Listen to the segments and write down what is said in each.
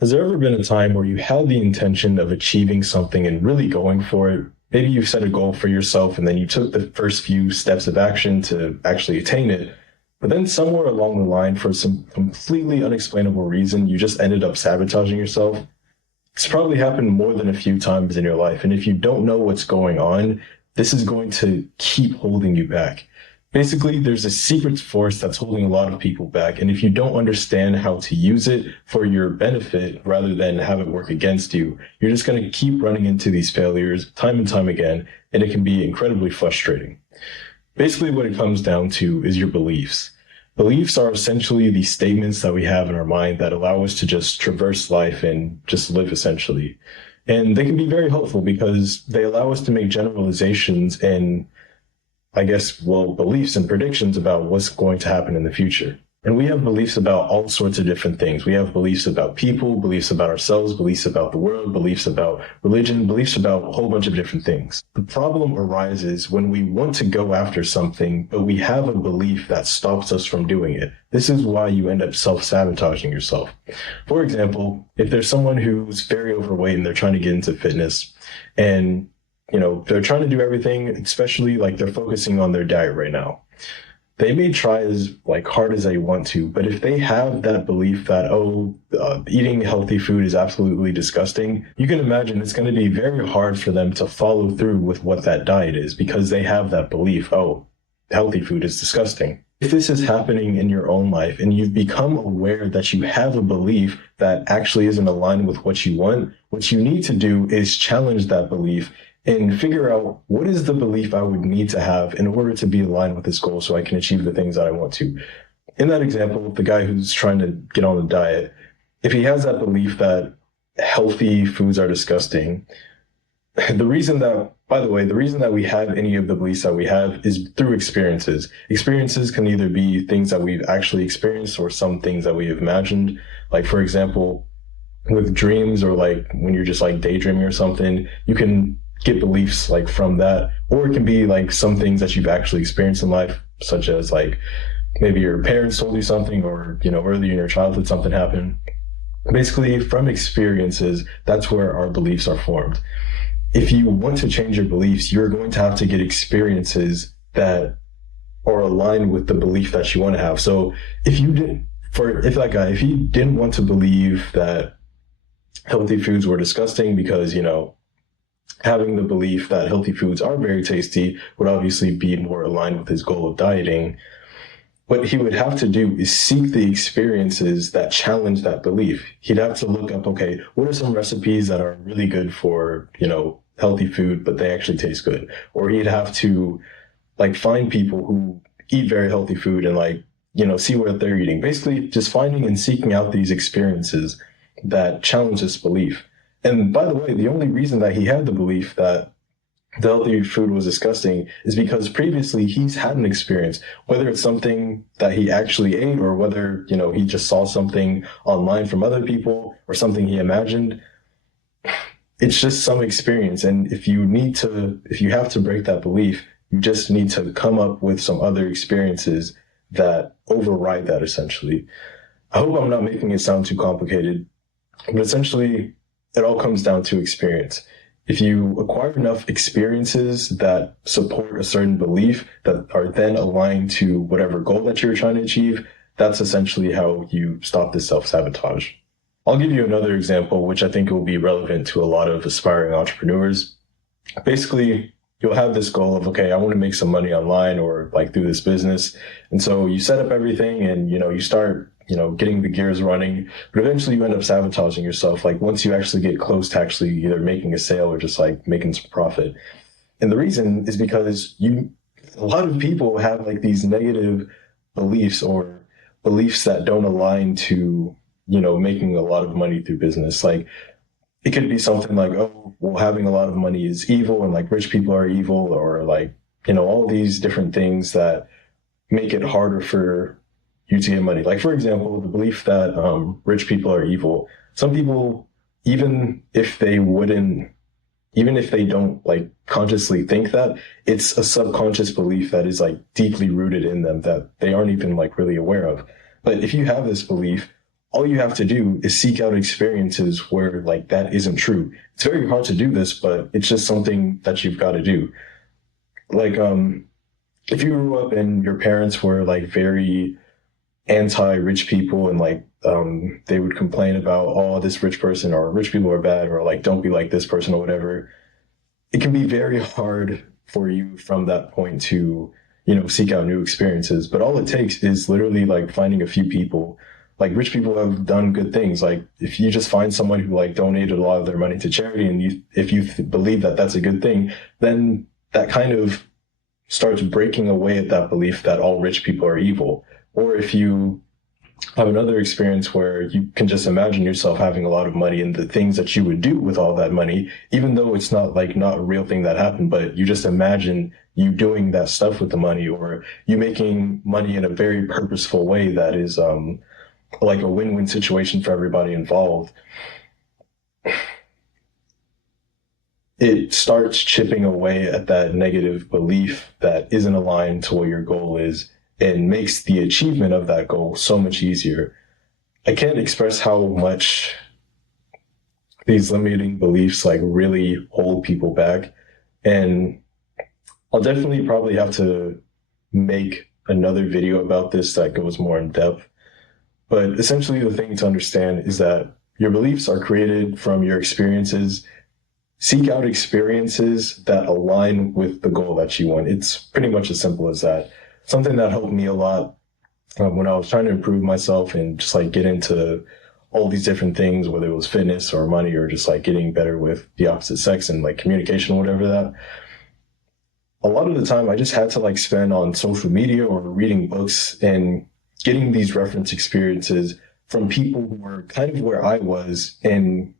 Has there ever been a time where you had the intention of achieving something and really going for it? Maybe you set a goal for yourself and then you took the first few steps of action to actually attain it. But then somewhere along the line, for some completely unexplainable reason, you just ended up sabotaging yourself. It's probably happened more than a few times in your life. And if you don't know what's going on, this is going to keep holding you back. Basically, there's a secret force that's holding a lot of people back. And if you don't understand how to use it for your benefit rather than have it work against you, you're just going to keep running into these failures time and time again. And it can be incredibly frustrating. Basically, what it comes down to is your beliefs. Beliefs are essentially the statements that we have in our mind that allow us to just traverse life and just live essentially. And they can be very helpful because they allow us to make generalizations and beliefs and predictions about what's going to happen in the future. And we have beliefs about all sorts of different things. We have beliefs about people, beliefs about ourselves, beliefs about the world, beliefs about religion, beliefs about a whole bunch of different things. The problem arises when we want to go after something, but we have a belief that stops us from doing it. This is why you end up self-sabotaging yourself. For example, if there's someone who's very overweight and they're trying to get into fitness and they're trying to do everything, especially like they're focusing on their diet right now. They may try as hard as they want to, but if they have that belief that, eating healthy food is absolutely disgusting, you can imagine it's going to be very hard for them to follow through with what that diet is because they have that belief, healthy food is disgusting. If this is happening in your own life and you've become aware that you have a belief that actually isn't aligned with what you want, what you need to do is challenge that belief and figure out what is the belief I would need to have in order to be aligned with this goal so I can achieve the things that I want to. In that example, the guy who's trying to get on a diet, if he has that belief that healthy foods are disgusting, the reason that we have any of the beliefs that we have is through experiences. Experiences can either be things that we've actually experienced or some things that we have imagined. Like, for example, with dreams or when you're just daydreaming or something, you can get beliefs from that, or it can be some things that you've actually experienced in life, such as maybe your parents told you something or earlier in your childhood something happened. Basically, from experiences, that's where our beliefs are formed. If you want to change your beliefs, you're going to have to get experiences that are aligned with the belief that you want to have. So if he didn't want to believe that healthy foods were disgusting because having the belief that healthy foods are very tasty would obviously be more aligned with his goal of dieting. What he would have to do is seek the experiences that challenge that belief. He'd have to look up, what are some recipes that are really good for, healthy food, but they actually taste good? Or he'd have to find people who eat very healthy food and see what they're eating. Basically just finding and seeking out these experiences that challenge this belief. And by the way, the only reason that he had the belief that the healthy food was disgusting is because previously he's had an experience, whether it's something that he actually ate or whether, he just saw something online from other people or something he imagined. It's just some experience. And if you have to break that belief, you just need to come up with some other experiences that override that essentially. I hope I'm not making it sound too complicated, but essentially, it all comes down to experience. If you acquire enough experiences that support a certain belief that are then aligned to whatever goal that you're trying to achieve, that's essentially how you stop this self-sabotage. I'll give you another example, which I think will be relevant to a lot of aspiring entrepreneurs. Basically, you'll have this goal of, I want to make some money online or through this business. And so you set up everything and, you start getting the gears running, but eventually you end up sabotaging yourself. Once you actually get close to actually either making a sale or just making some profit. And the reason is because a lot of people have these negative beliefs or beliefs that don't align to, making a lot of money through business. It could be something having a lot of money is evil and rich people are evil or all these different things that make it harder for you to get money. For example, the belief that rich people are evil. Some people, even if they don't consciously think that, it's a subconscious belief that is deeply rooted in them that they aren't even really aware of. But if you have this belief, all you have to do is seek out experiences where like that isn't true. It's very hard to do this, but it's just something that you've got to do. Like, if you grew up and your parents were like very anti-rich people and like they would complain about, oh, this rich person or rich people are bad, or like don't be like this person or whatever, it can be very hard for you from that point to, seek out new experiences. But all it takes is literally like finding a few people. Like rich people have done good things. Like if you just find someone who like donated a lot of their money to charity, and if you believe that that's a good thing, then that kind of starts breaking away at that belief that all rich people are evil. Or if you have another experience where you can just imagine yourself having a lot of money and the things that you would do with all that money, even though it's not a real thing that happened, but you just imagine you doing that stuff with the money, or you making money in a very purposeful way that is like a win-win situation for everybody involved. It starts chipping away at that negative belief that isn't aligned to what your goal is, and makes the achievement of that goal so much easier. I can't express how much these limiting beliefs like really hold people back. And I'll definitely probably have to make another video about this that goes more in depth. But essentially the thing to understand is that your beliefs are created from your experiences. Seek out experiences that align with the goal that you want. It's pretty much as simple as that. Something that helped me a lot when I was trying to improve myself and just like get into all these different things, whether it was fitness or money or just like getting better with the opposite sex and like communication, whatever that. A lot of the time I just had to like spend on social media or reading books and getting these reference experiences from people who were kind of where I was and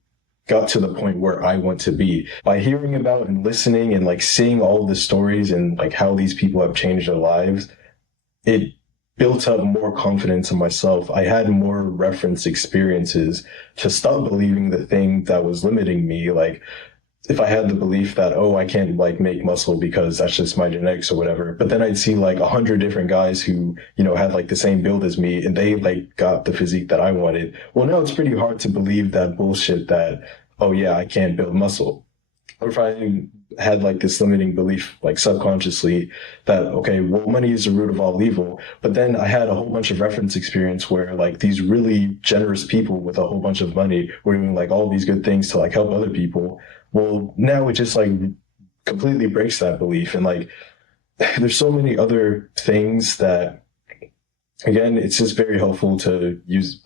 got to the point where I want to be. By hearing about and listening and like seeing all the stories and like how these people have changed their lives, it built up more confidence in myself. I had more reference experiences to stop believing the thing that was limiting me. Like if I had the belief that, oh, I can't like make muscle because that's just my genetics or whatever, but then I'd see like 100 different guys who, had like the same build as me and they like got the physique that I wanted. Well, now it's pretty hard to believe that bullshit that, oh yeah, I can't build muscle. Or if I had like this limiting belief, like subconsciously, that, okay, well, money is the root of all evil. But then I had a whole bunch of reference experience where like these really generous people with a whole bunch of money were doing like all these good things to like help other people. Well, now it just like completely breaks that belief. And like, there's so many other things that, again, it's just very helpful to use,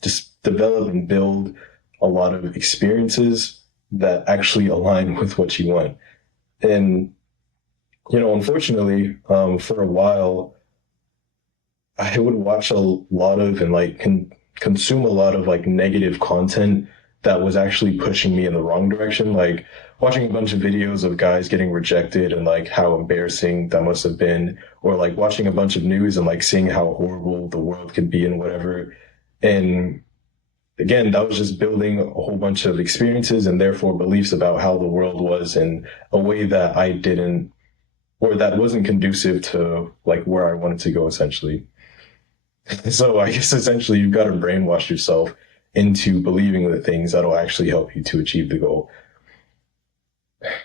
just develop and build a lot of experiences that actually align with what you want. And, unfortunately, for a while, I would watch a lot of and like consume a lot of like negative content that was actually pushing me in the wrong direction. Like watching a bunch of videos of guys getting rejected and like how embarrassing that must have been, or like watching a bunch of news and like seeing how horrible the world could be and whatever. And again, that was just building a whole bunch of experiences and therefore beliefs about how the world was in a way that I didn't, or that wasn't conducive to like where I wanted to go, essentially. So I guess essentially you've got to brainwash yourself into believing the things that'll actually help you to achieve the goal.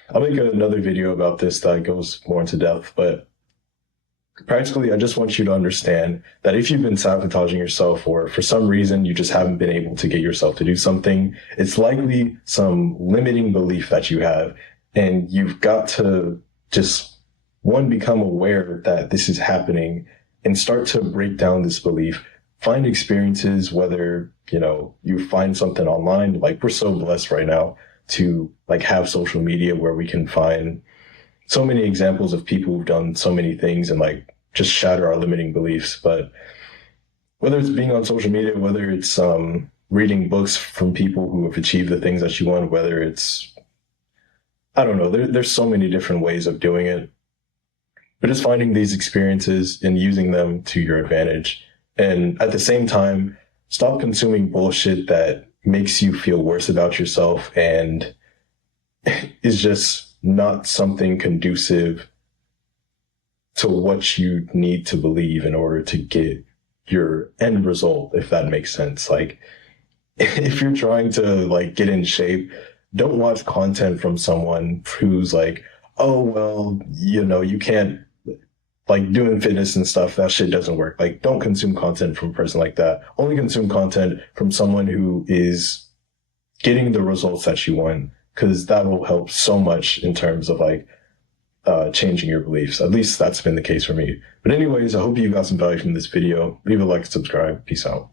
I'll make another video about this that goes more into depth, but practically, I just want you to understand that if you've been sabotaging yourself or for some reason you just haven't been able to get yourself to do something, it's likely some limiting belief that you have. And you've got to just, one, become aware that this is happening and start to break down this belief. Find experiences, whether, you find something online. Like we're so blessed right now to like have social media where we can find so many examples of people who've done so many things and like just shatter our limiting beliefs. But whether it's being on social media, whether it's reading books from people who have achieved the things that you want, whether it's, I don't know, there's so many different ways of doing it. But just finding these experiences and using them to your advantage. And at the same time, stop consuming bullshit that makes you feel worse about yourself and is just not something conducive to what you need to believe in order to get your end result, if that makes sense. Like, if you're trying to like get in shape, don't watch content from someone who's like, oh, well, you can't, like, doing fitness and stuff, that shit doesn't work. Like, don't consume content from a person like that. Only consume content from someone who is getting the results that you want, because that will help so much in terms of like changing your beliefs. At least that's been the case for me. But anyways, I hope you got some value from this video. Leave a like, subscribe. Peace out.